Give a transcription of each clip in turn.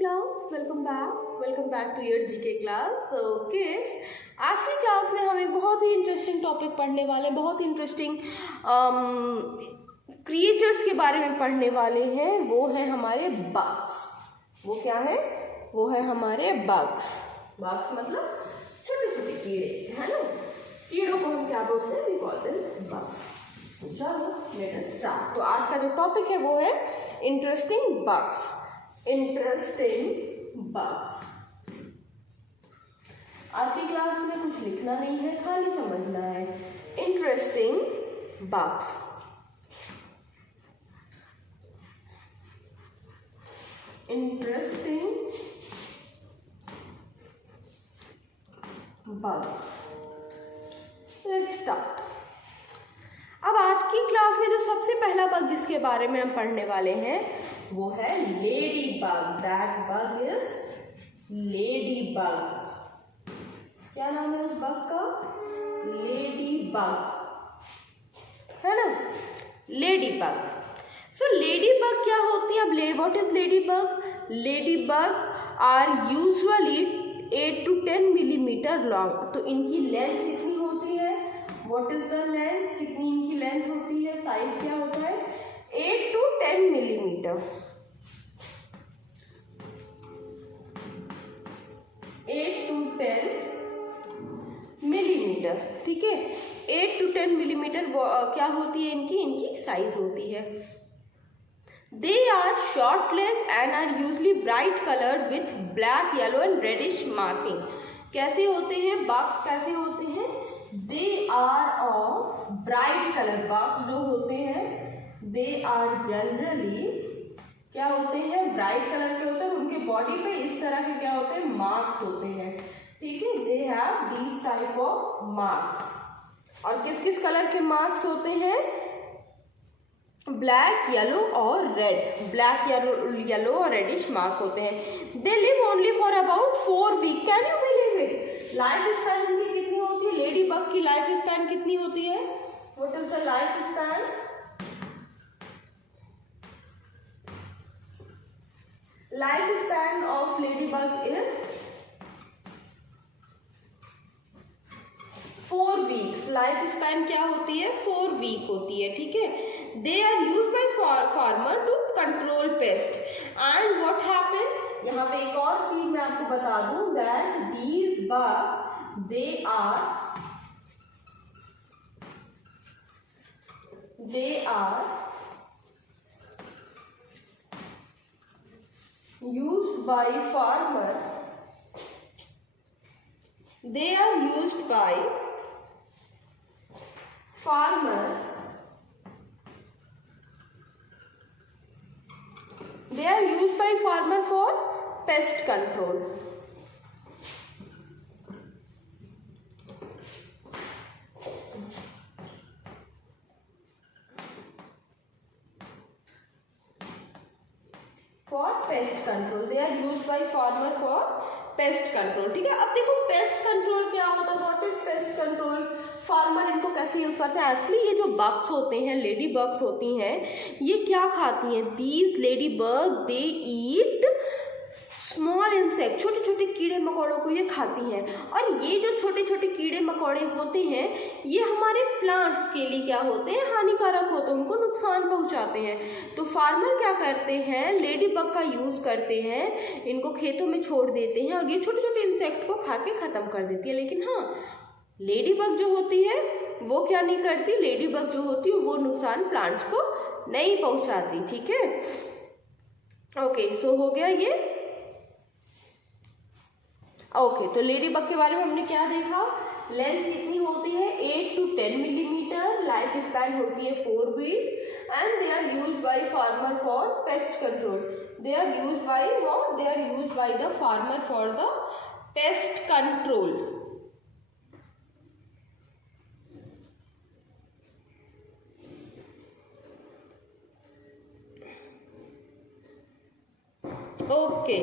class, welcome back to your GK class. So kids, आज की class में हम एक बहुत ही इंटरेस्टिंग टॉपिक पढ़ने वाले हैं, बहुत ही इंटरेस्टिंग क्रिएचर्स के बारे में पढ़ने वाले हैं. वो है हमारे बग्स. वो क्या है? वो है हमारे बग्स. बग्स मतलब छोटे छोटे कीड़े, है ना. कीड़ों को हम क्या बोलते हैं? We call them bugs. चलो लेट अस स्टार्ट. तो आज का जो टॉपिक है वो है इंटरेस्टिंग बग्स. Interesting bugs. आज की क्लास में कुछ लिखना नहीं है, खाली समझना है. Interesting bugs. Interesting bugs. Let's start. अब आज की क्लास में जो सबसे पहला बग जिसके बारे में हम पढ़ने वाले हैं वो है lady bug. That bug is ladybug. क्या नाम है उस बग का? लेडी बग, है ना. Ladybug. So ladybug क्या होती है? अब what is ladybug? Ladybug are usually 8 to 10 millimetre long. तो इनकी लेंथ कितनी होती है? What is the length? कितनी इनकी लेंथ होती है? साइज क्या होता है? 8 to 10 मिलीमीटर. 8 to 10 millimetre. ठीक है. 8 to 10 मिलीमीटर क्या होती है इनकी साइज होती है. They are short leg and are usually bright coloured with black, yellow and reddish marking. कैसे होते हैं बग्स? कैसे होते हैं? They are of bright colour. Bugs जो होते हैं दे आर जनरली क्या होते हैं? ब्राइट कलर के होते हैं. उनके बॉडी पे इस तरह के क्या होते हैं? मार्क्स होते हैं. ठीक है. They have these type of marks. और किस किस कलर के मार्क्स होते हैं? ब्लैक, येलो और रेड. ब्लैक, येलो और रेडिश मार्क होते हैं. They live only for about 4 week. Can you believe it? Life span उनकी कितनी होती है? लेडी बग की लाइफ स्पैन कितनी होती है? What is the life span? Life span of lady bug is 4 weeks. Life span क्या होती है? 4 वीक होती है. ठीक है. They are use by farmer to control pest. And what happen? यहाँ पे एक और चीज मैं आपको बता दूं that these bug they are used by farmer. They are used by farmer. They are used by farmer for pest control. For pest control. They are used by farmer for pest control. ठीक है. अब देखो pest control क्या होता है? What is pest control? Farmer इनको कैसे use करते हैं? एक्चुअली ये जो बग्स होते हैं, लेडी बग्स होती हैं, ये क्या खाती हैं? These lady bug they eat small insect. छोटे छोटे कीड़े मकोड़ों को ये खाती हैं. और ये जो छोटे छोटे कीड़े मकोड़े होते हैं ये हमारे प्लांट्स के लिए क्या होते हैं? हानिकारक होते हैं. उनको नुकसान पहुंचाते हैं. तो फार्मर क्या करते हैं? लेडी बग का यूज करते हैं. इनको खेतों में छोड़ देते हैं और ये छोटे छोटे इंसेक्ट को खा के खत्म कर देती है. लेकिन हाँ, लेडी बग जो होती है वो क्या नहीं करती? लेडी बग जो होती है वो नुकसान प्लांट्स को नहीं पहुंचाती. ठीक है. ओके. सो हो गया ये. ओके. तो लेडी बग के बारे में हमने क्या देखा? लेंथ कितनी होती है? 8 to 10 मिलीमीटर. लाइफ स्पैन होती है 4 week. And they are used by farmer for pest control. They are used by what? They are used by the farmer for the pest control. Okay.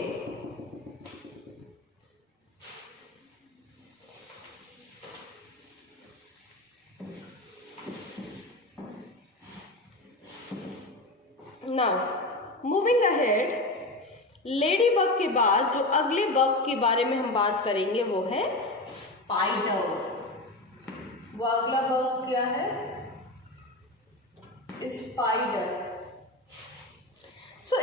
Now, moving ahead, lady bug के बाद जो अगले bug के बारे में हम बात करेंगे वो है स्पाइडर। वो अगला बग क्या है? Spider. So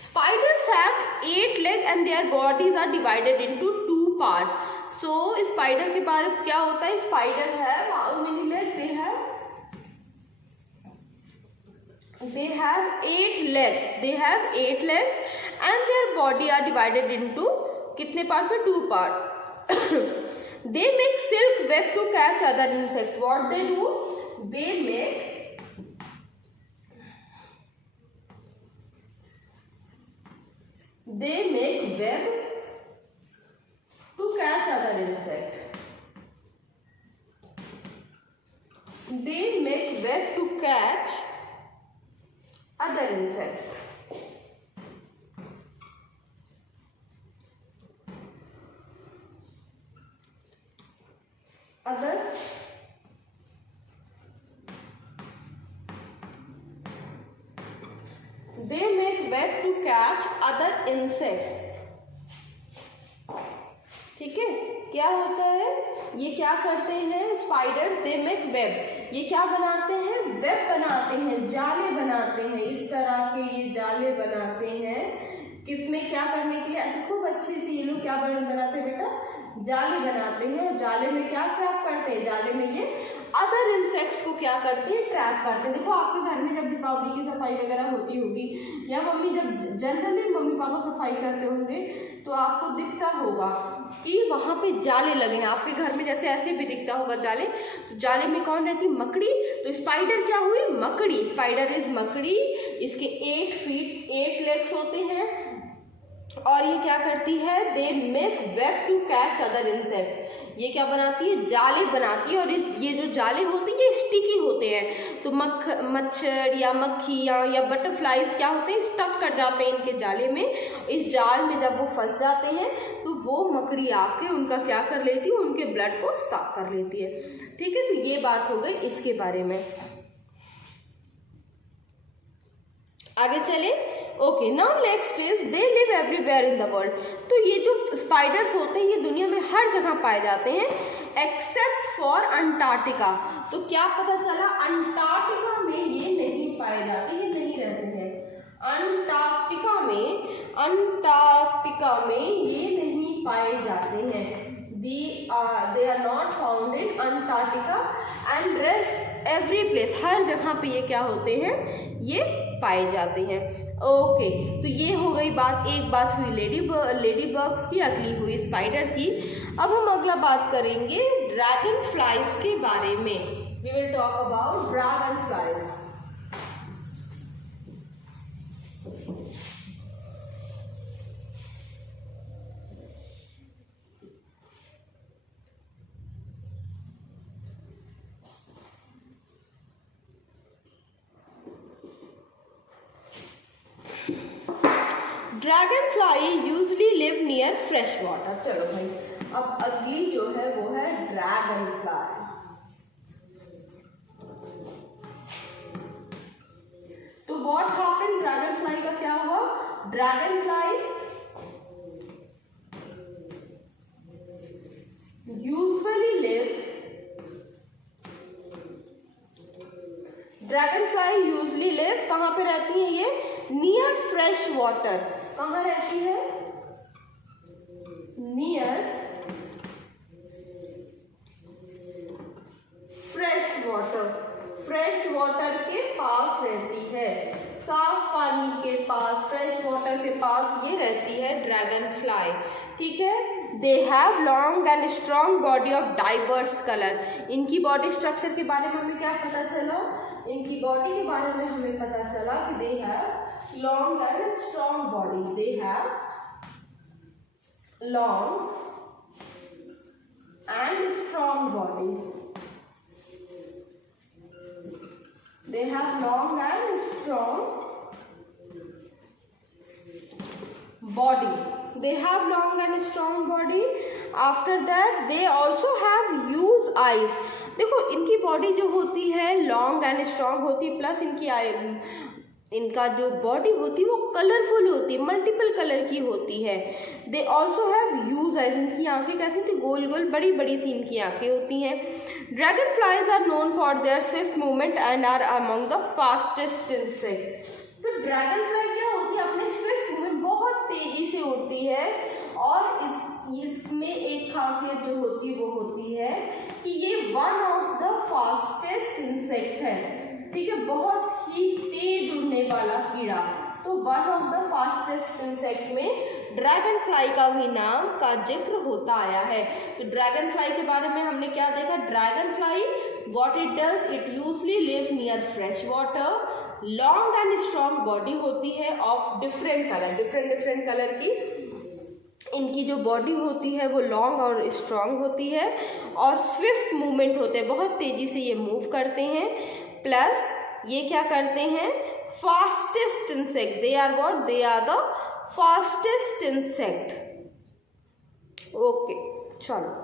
spiders have 8 legs and their bodies are divided into 2 parts. So spider के बारे में क्या होता है? Spider have how many legs? They have 8 legs. They have 8 legs and their body are divided into कितने part में? 2 parts. They make silk web to catch other insects. What they do? They make web to catch other insects. They make web to catch other insects. They make web to catch other insects. ठीक है, क्या होता है? ये क्या करते हैं spider? They make web. ये क्या बनाते हैं? वेब बनाते हैं, जाले बनाते हैं। इस तरह के ये जाले बनाते हैं। किसमें? क्या करने के लिए? ऐसे खूब अच्छे से ये लोग क्या बनाते हैं बेटा? जाले बनाते हैं। और जाले में क्या ट्रैप करते हैं? जाले में ये अदर इंसेक्ट्स को क्या करते हैं? ट्रैप करते हैं। देखो आपके घर में जब दीपावली की सफाई वगैरह होती होगी या मम्मी जब जनरली मम्मी पापा सफाई करते होंगे तो आपको दिखता होगा कि वहाँ पे जाले लगे हैं। आपके घर में जैसे ऐसे भी दिखता होगा जाले। तो जाले में कौन रहती? मकड़ी। तो स्पाइडर क्या हुई? मकड़ी। स्पाइडर इज मकड़ी। इसके 8 feet 8 legs होते हैं और ये क्या करती है? They make web two catch other insect. ये क्या बनाती है? जाले बनाती है। और ये जो जाले होते हैं ये स्टिकी होते हैं। तो मच्छर या मक्खियाँ या बटरफ्लाईज क्या होते हैं? स्टक कर जाते हैं इनके जाले में। इस जाल में जब वो फंस जाते हैं तो वो मकड़ी आके उनका क्या कर लेती है? उनके ब्लड को साफ कर लेती है। ठीक है, तो ये बात हो गई इसके बारे में। आगे चले। Okay, now next is they live everywhere in the world. तो ये जो स्पाइडर्स होते हैं ये दुनिया में हर जगह पाए जाते हैं एक्सेप्ट फॉर अंटार्कटिका। तो क्या पता चला? अंटार्कटिका में ये नहीं पाए जाते, ये नहीं रहते हैं अंटार्कटिका में ये नहीं पाए जाते हैं। they are not found in Antarctica and rest every place. हर जगह पे ये क्या होते हैं? ये पाए जाते हैं। ओके, तो ये हो गई बात। एक बात हुई लेडी बग्स की, अगली हुई स्पाइडर की। अब हम अगला बात करेंगे ड्रैगन फ्लाइज के बारे में। We will talk about dragon flies. Dragon fly usually live near fresh water. चलो भाई, अब अगली जो है वो है ड्रैगन फ्लाई। तो व्हाट हैपेंड? ड्रैगन फ्लाई का क्या हुआ? ड्रैगन फ्लाई यूजुअली लिव कहाँ पे रहती है? ये नियर फ्रेश वाटर। कहाँ रहती है? Near fresh water. Fresh water के पास रहती है, साफ पानी के पास, फ्रेश वाटर के पास ये रहती है ड्रैगन फ्लाई। ठीक है। They have long and strong body of diverse colour. इनकी बॉडी स्ट्रक्चर के बारे में हमें क्या पता चला? इनकी बॉडी के बारे में हमें पता चला कि they have long and strong body. They have long and strong body. They have long and strong body. They have long and strong body. After that, they also have huge eyes. देखो इनकी body जो होती है long and strong होती है, plus इनका जो body होती है वो कलरफुल होती है, मल्टीपल कलर की होती है। दे ऑल्सो हैव ह्यूज आइज, इनकी आंखें कैसी होती है, गोल गोल बड़ी बड़ी सी इनकी आंखें होती हैं। Dragon flies are known for their swift movement and are among the fastest insect. तो ड्रैगन फ्लाई क्या होती है, अपने स्विफ्ट मूवमेंट बहुत तेजी से उड़ती है, और इसमें एक खासियत जो होती है वो होती है कि ये one of the fastest insect है, ठीक है, बहुत ही तेज उड़ने वाला कीड़ा। तो one of the fastest insect में ड्रैगन फ्लाई का भी नाम का जिक्र होता आया है। तो ड्रैगन फ्लाई के बारे में हमने क्या देखा, dragon fly what it does, it usually live near fresh water, long and strong body होती है of different colour, different colour की इनकी जो बॉडी होती है वो लॉन्ग और स्ट्रॉन्ग होती है, और स्विफ्ट मूवमेंट होते हैं, बहुत तेजी से ये मूव करते हैं, प्लस ये क्या करते हैं, fastest insect, they are what, they are the fastest insect. Okay चलो,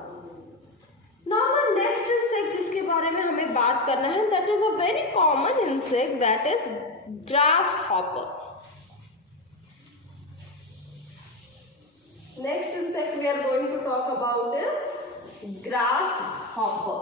नाउ द नेक्स्ट इंसेक्ट जिसके बारे में हमें बात करना है, that is a very common insect, that is grasshopper. Next insect we are going to talk about is grasshopper.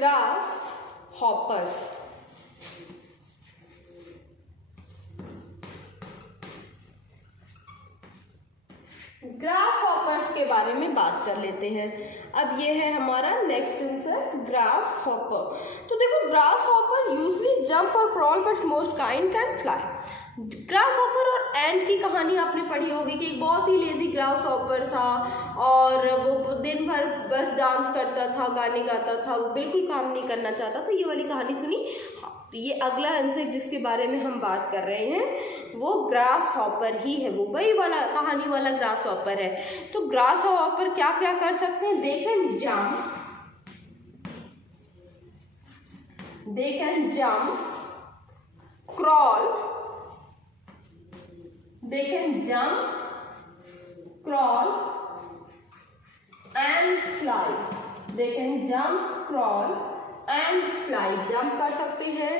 Grasshoppers. ग्रासहॉपर्स के बारे में बात कर लेते हैं। अब ये है हमारा नेक्स्ट इंसेक्ट ग्रासहॉपर। तो देखो ग्रासहॉपर यूजली जंप और crawl but most kind can fly. Grasshopper और एंट की कहानी आपने पढ़ी होगी कि एक बहुत ही लेजी ग्रासहॉपर था और वो दिन भर बस डांस करता था, गाने गाता था, वो बिल्कुल काम नहीं करना चाहता था। ये वाली कहानी सुनी। ये अगला इंसेक्ट जिसके बारे में हम बात कर रहे हैं वो ग्रासहॉपर ही है, वो वही वाला कहानी वाला ग्रासहॉपर है। तो ग्रासहॉपर क्या क्या कर सकते हैं, they can jump, they can jump, crawl, they can jump, crawl and fly, they can jump, crawl and fly, jump कर सकते हैं,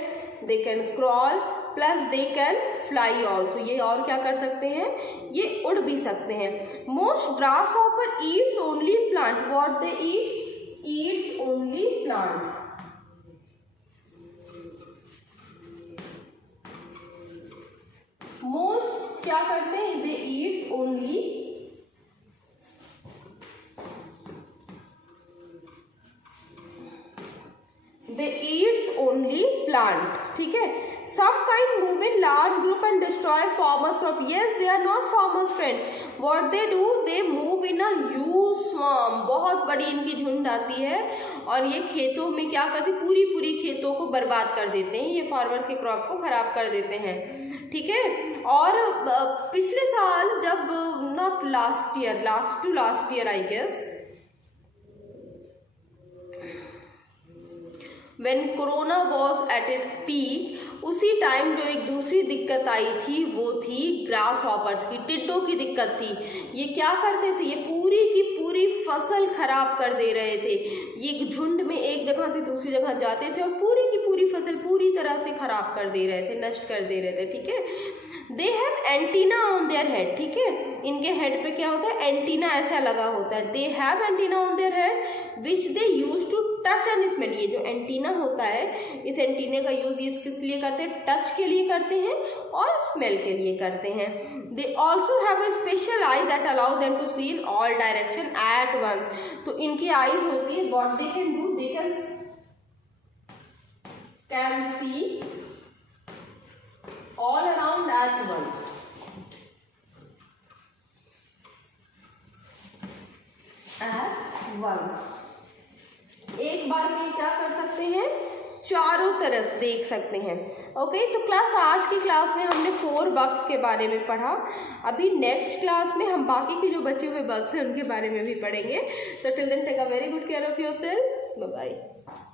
they can crawl plus they can fly also, ये और क्या कर सकते हैं, ये उड़ भी सकते हैं। most grasshopper eats only plant, what they eat, eats only plant, most क्या करते हैं, दे ईट्स ओनली प्लांट, ठीक है। Some kind move in large group and destroy farmers crop, yes they are not farmers friend, what they do, they move in a huge swarm, बहुत बड़ी इनकी झुंड आती है और ये खेतों में क्या करते, पूरी खेतों को बर्बाद कर देते हैं, ये फार्मर्स के क्रॉप को खराब कर देते हैं, ठीक है। और पिछले साल जब not last year, last year I guess, when corona was at its peak, उसी टाइम जो एक दूसरी दिक्कत आई थी वो थी ग्रासहॉपर्स की, टिड्डों की दिक्कत थी। ये क्या करते थे, ये पूरी की पूरी फसल खराब कर दे रहे थे। ये झुंड में एक जगह से दूसरी जगह जाते थे और पूरी की पूरी फसल पूरी तरह से खराब कर दे रहे थे, नष्ट कर दे रहे थे, ठीक है। They have antenna on their head, ठीक है, इनके हेड पे क्या होता है, एंटीना ऐसा लगा होता है। They have antenna on their head which they use to touch and smell. ये जो एंटीना होता है, इस एंटीने का यूज किस लिए करते हैं, टच के लिए करते हैं और स्मेल के लिए करते हैं। They also have a special eye that allow them to see in all direction at once. तो इनकी आईज होती है, what they can do, they can see all around at once, एक बार में क्या कर सकते हैं, देख सकते हैं। ओके, तो क्लास आज की क्लास में हमने 4 बग्स के बारे में पढ़ा। अभी नेक्स्ट क्लास में हम बाकी के जो बचे हुए बग्स हैं उनके बारे में भी पढ़ेंगे। तो till then take a very good care of yourself. Bye bye.